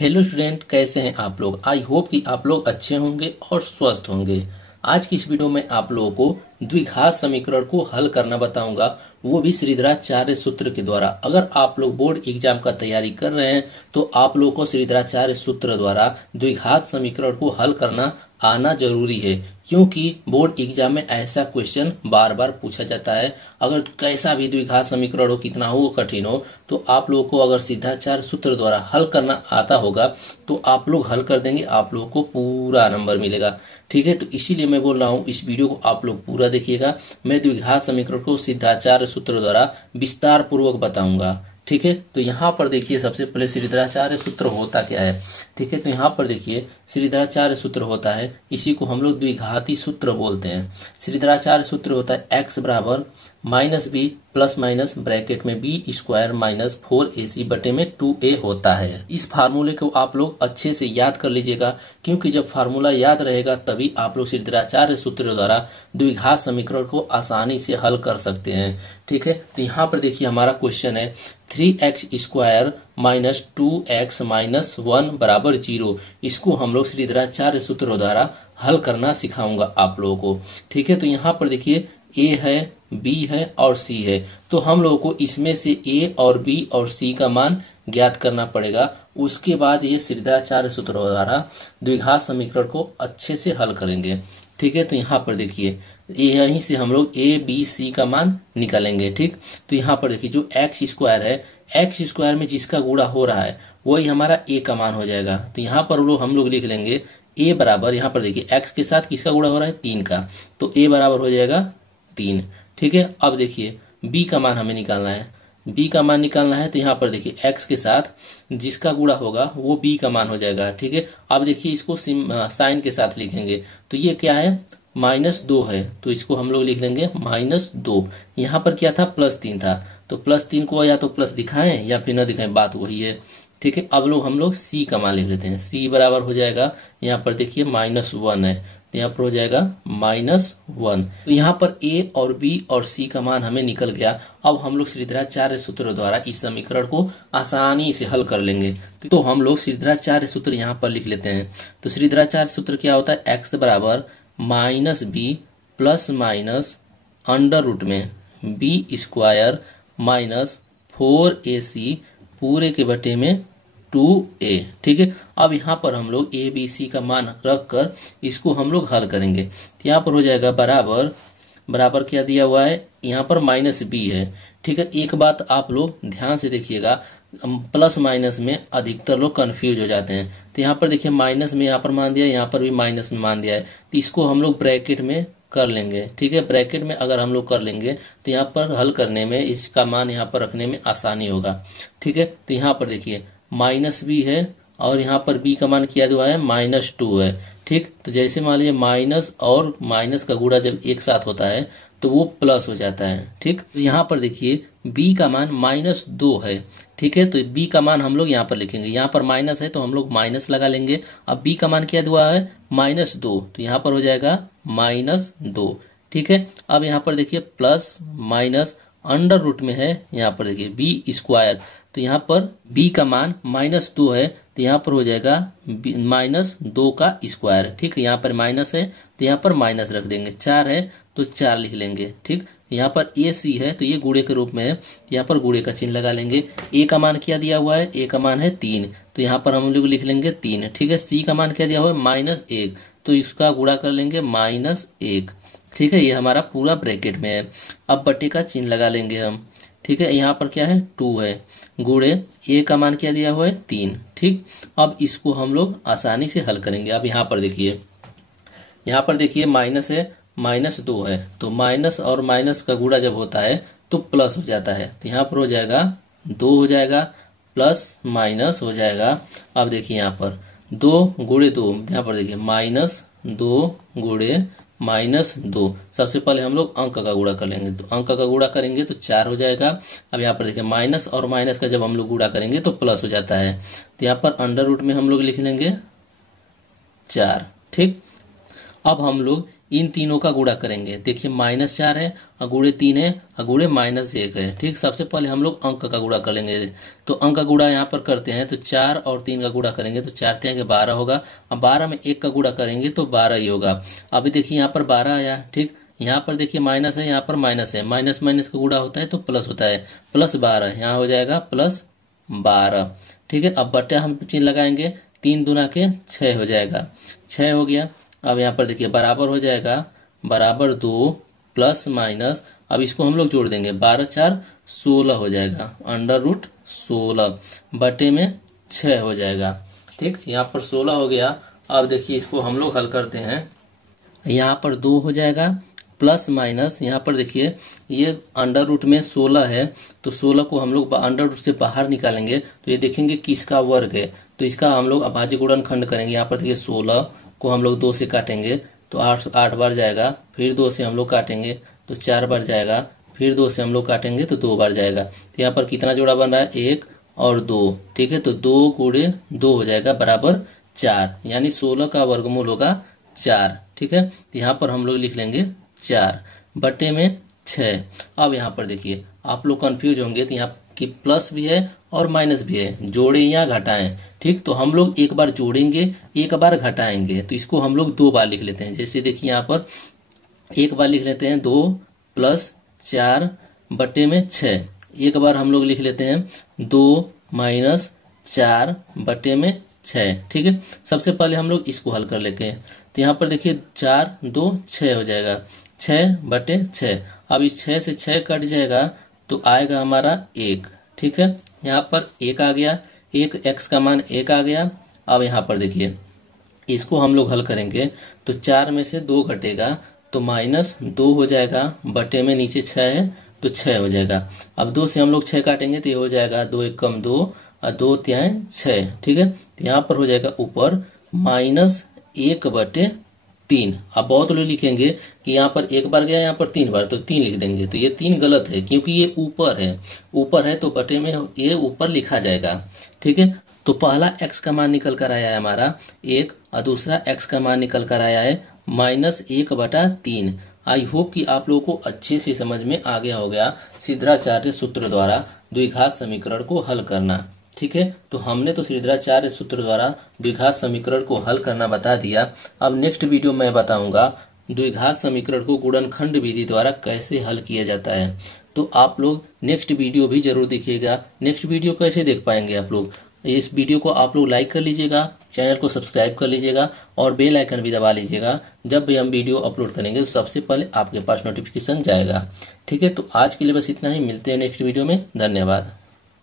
Hello student, कैसे हैं आप लोग। आई होप कि आप लोग अच्छे होंगे और स्वस्थ होंगे। आज की इस वीडियो में आप लोगों को द्विघात समीकरण को हल करना बताऊंगा, वो भी श्रीधराचार्य सूत्र के द्वारा। अगर आप लोग बोर्ड एग्जाम का तैयारी कर रहे हैं तो आप लोगों को श्रीधराचार्य सूत्र द्वारा द्विघात समीकरण को हल करना आना जरूरी है, क्योंकि बोर्ड एग्जाम में ऐसा क्वेश्चन बार बार पूछा जाता है। अगर कैसा भी द्विघात समीकरण हो, कितना हो कठिन हो, तो आप लोगों को अगर श्रीधराचार्य सूत्र द्वारा हल करना आता होगा तो आप लोग हल कर देंगे, आप लोगों को पूरा नंबर मिलेगा। ठीक है, तो इसीलिए मैं बोल रहा हूँ इस वीडियो को आप लोग पूरा देखिएगा। मैं द्विघात समीकरण को श्रीधराचार्य सूत्र द्वारा विस्तार पूर्वक बताऊंगा। ठीक है, तो यहाँ पर देखिए सबसे पहले श्रीधराचार्य सूत्र होता क्या है। ठीक है, तो यहाँ पर देखिए श्रीधराचार्य सूत्र होता है, इसी को हम लोग द्विघाती सूत्र बोलते हैं। श्रीधराचार्य सूत्र होता है x बराबर minus b plus minus bracket में बी स्क्वायर माइनस 4ac बटे में 2a होता है। इस फार्मूले को आप लोग अच्छे से याद कर लीजिएगा, क्योंकि जब फार्मूला याद रहेगा तभी आप लोग श्रीधराचार्य सूत्र द्वारा द्विघात समीकरण को आसानी से हल कर सकते हैं। ठीक है, तो यहाँ पर देखिए हमारा क्वेश्चन है 3x square minus 2x minus 1 बराबर 0। इसको हम लोग श्रीधराचार्य सूत्र द्वारा हल करना सिखाऊंगा आप लोगों को। ठीक है, तो यहाँ पर देखिए a है, b है और c है, तो हम लोगों को इसमें से a और b और c का मान ज्ञात करना पड़ेगा। उसके बाद ये श्रीधराचार्य सूत्र द्वारा द्विघात समीकरण को अच्छे से हल करेंगे। ठीक है, तो यहाँ पर देखिए यहीं से हम लोग a b c का मान निकालेंगे। ठीक, तो यहाँ पर देखिए जो x स्क्वायर है, x स्क्वायर में जिसका गुणा हो रहा है वही हमारा a का मान हो जाएगा। तो यहाँ पर हम लोग लिख लेंगे a बराबर, यहाँ पर देखिए x के साथ किसका गुणा हो रहा है 3 का, तो a बराबर हो जाएगा 3। ठीक है, अब देखिए b का मान हमें निकालना है, b का मान निकालना है, तो यहाँ पर देखिए x के साथ जिसका गुणा होगा वो b का मान हो जाएगा। ठीक है, अब देखिए इसको साइन के साथ लिखेंगे, तो ये क्या है -2 है, तो इसको हम लोग लिख लेंगे -2। यहाँ पर क्या था +3 था, तो +3 को या तो प्लस दिखाएं या फिर न दिखाएं, बात वही है। ठीक है, अब हम लोग c का मान लिख लेते हैं, c बराबर हो जाएगा, यहाँ पर देखिए -1 है, तो यहाँ पर हो जाएगा -1। तो यहाँ पर a और b और c का मान हमें निकल गया। अब हम लोग श्रीधराचार्य सूत्र द्वारा इस समीकरण को आसानी से हल कर लेंगे। तो हम लोग श्रीधराचार्य सूत्र यहाँ पर लिख लेते हैं। तो श्रीधराचार्य सूत्र क्या होता है, x बराबर -b plus minus under root में b स्क्वायर माइनस 4ac पूरे के बटे में 2a। ठीक है, अब यहाँ पर हम लोग a b c का मान रख कर इसको हम लोग हल करेंगे। तो यहाँ पर हो जाएगा बराबर बराबर क्या दिया हुआ है, यहाँ पर -b है। ठीक है, एक बात आप लोग ध्यान से देखिएगा, प्लस माइनस में अधिकतर लोग कंफ्यूज हो जाते हैं। तो यहाँ पर देखिए माइनस में यहाँ पर मान दिया, यहाँ पर भी माइनस में मान दिया है, तो इसको हम लोग ब्रैकेट में कर लेंगे। ठीक है, ब्रैकेट में अगर हम लोग कर लेंगे तो यहाँ पर हल करने में, इसका मान यहाँ पर रखने में आसानी होगा। ठीक है, तो यहाँ पर देखिए -b है और यहाँ पर b का मान किया हुआ है -2 है। ठीक, तो जैसे मान लीजिए माइनस और माइनस का गुणा जब एक साथ होता है तो वो प्लस हो जाता है। ठीक, तो यहाँ पर देखिए b का मान -2 है। ठीक है, तो b का मान हम लोग यहाँ पर लिखेंगे, यहाँ पर माइनस है तो हम लोग माइनस लगा लेंगे। अब b का मान क्या हुआ है -2, तो यहाँ पर हो जाएगा -2। ठीक है, अब यहाँ पर देखिए प्लस माइनस अंडर रूट में है, यहाँ पर देखिए b स्क्वायर, तो यहाँ पर b का मान -2 है, तो यहाँ पर हो जाएगा -2 का स्क्वायर। ठीक है, यहाँ पर माइनस है तो यहाँ पर माइनस रख देंगे, 4 है तो 4 लिख लेंगे। ठीक, यहाँ पर ac है तो ये गुणे के रूप में है, यहाँ पर गुणे का चिन्ह लगा लेंगे। a का मान क्या दिया हुआ है, a का मान है 3, तो यहाँ पर हम लोग लिख लेंगे 3। ठीक है, c का मान क्या दिया हुआ है -1, तो इसका गुणा कर लेंगे -1। ठीक है, ये हमारा पूरा ब्रैकेट में है। अब बटे का चिन्ह लगा लेंगे हम। ठीक है, यहाँ पर क्या है 2 है, गुणे a का मान क्या दिया हुआ है 3। ठीक, अब इसको हम लोग आसानी से हल करेंगे। अब यहाँ पर देखिए, यहाँ पर देखिए माइनस है, -2 है, तो माइनस और माइनस का गुणा जब होता है तो प्लस हो जाता है, तो यहाँ पर हो जाएगा 2 हो जाएगा, प्लस माइनस हो जाएगा। अब देखिए यहाँ पर 2 गुणे 2, यहाँ पर देखिए -2 गुणे -2। सबसे पहले हम लोग अंक का गुणा कर लेंगे, तो अंक का गुणा करेंगे तो 4 हो जाएगा। अब यहाँ पर देखिए माइनस और माइनस का जब हम लोग गुणा करेंगे तो प्लस हो जाता है, तो यहाँ पर अंडर रूट में हम लोग लिख लेंगे 4। ठीक, अब हम लोग इन तीनों का गुणा करेंगे। देखिए -4 है और गुणे 3 है और गुणे -1 है। ठीक, सबसे पहले हम लोग अंक का गुणा कर लेंगे। तो अंक का गुणा यहाँ पर करते हैं, तो 4 और 3 का गुणा करेंगे तो 4 3 12 होगा। अब 12 में 1 का गुणा करेंगे तो 12 ही होगा। अभी देखिए यहाँ पर 12 आया। ठीक, यहाँ पर देखिए माइनस है, यहाँ पर माइनस है, माइनस माइनस का गुणा होता है तो प्लस होता है, +12 यहाँ हो जाएगा +12। ठीक है, अब बट्टा हम चिन्ह लगाएंगे, 3 दूना के 6 हो जाएगा, 6 हो गया। अब यहाँ पर देखिए बराबर हो जाएगा, बराबर 2 प्लस माइनस, अब इसको हम लोग जोड़ देंगे, 12 4 16 हो जाएगा, √16 बटे में 6 हो जाएगा। ठीक, यहाँ पर 16 हो गया। अब देखिए इसको हम लोग हल करते हैं, यहाँ पर 2 हो जाएगा प्लस माइनस, यहाँ पर देखिए ये √ में 16 है तो 16 को हम लोग √ से बाहर निकालेंगे तो ये देखेंगे किसका वर्ग है, तो इसका हम लोग अभाज्य गुणनखंड करेंगे। यहाँ पर देखिए 16 को हम लोग 2 से काटेंगे तो 8 बार जाएगा, फिर 2 से हम लोग काटेंगे तो 4 बार जाएगा, फिर 2 से हम लोग काटेंगे तो 2 बार जाएगा। तो यहाँ पर कितना जोड़ा बन रहा है, 1 और 2। ठीक है, तो 2 × 2 हो जाएगा बराबर 4, यानी 16 का वर्गमूल होगा 4। ठीक है, तो यहाँ पर हम लोग लिख लेंगे 4 बटे में 6। अब यहाँ पर देखिए आप लोग कंफ्यूज होंगे तो यहाँ की प्लस भी है और माइनस भी है, जोड़े या घटाएं। ठीक, तो हम लोग एक बार जोड़ेंगे, एक बार घटाएंगे, तो इसको हम लोग 2 बार लिख लेते हैं। जैसे देखिए यहाँ पर एक बार लिख लेते हैं 2 + 4 बटे में 6, एक बार हम लोग लिख लेते हैं 2 - 4 बटे में 6। ठीक है, सबसे पहले हम लोग इसको हल कर लेते हैं। तो यहाँ पर देखिए 4 2 6 हो जाएगा, 6 बटे 6। अब इस 6 से 6 कट जाएगा तो आएगा हमारा 1। ठीक है, यहाँ पर 1 आ गया, 1 x का मान 1 आ गया। अब यहाँ पर देखिए इसको हम लोग हल करेंगे तो 4 में से 2 घटेगा तो -2 हो जाएगा, बटे में नीचे 6 है तो 6 हो जाएगा। अब 2 से हम लोग 6 काटेंगे तो ये हो जाएगा 2 × 1 = 2 और 2 × 3 = 6। ठीक है, तो यहाँ पर हो जाएगा ऊपर -1/3। अब बहुत लोग लिखेंगे कि यहाँ पर 1 बार गया, यहाँ पर 3 बार, तो 3 लिख देंगे, तो ये 3 गलत है क्योंकि ये ऊपर है तो बटे में ये ऊपर लिखा जाएगा। ठीक है, तो पहला x का मान निकल कर आया है हमारा 1 और दूसरा x का मान निकल कर आया है -1/3। आई होप कि आप लोगों को अच्छे से समझ में आ गया हो गया श्रीधराचार्य सूत्र द्वारा द्विघात समीकरण को हल करना। ठीक है, तो हमने तो श्रीधराचार्य सूत्र द्वारा द्विघात समीकरण को हल करना बता दिया। अब नेक्स्ट वीडियो में बताऊंगा द्विघात समीकरण को गुणनखंड विधि द्वारा कैसे हल किया जाता है। तो आप लोग नेक्स्ट वीडियो भी जरूर देखिएगा। नेक्स्ट वीडियो कैसे देख पाएंगे आप लोग, इस वीडियो को आप लोग लाइक कर लीजिएगा, चैनल को सब्सक्राइब कर लीजिएगा और बेल आइकन भी दबा लीजिएगा। जब भी हम वीडियो अपलोड करेंगे तो सबसे पहले आपके पास नोटिफिकेशन जाएगा। ठीक है, तो आज के लिए बस इतना ही, मिलते हैं नेक्स्ट वीडियो में। धन्यवाद।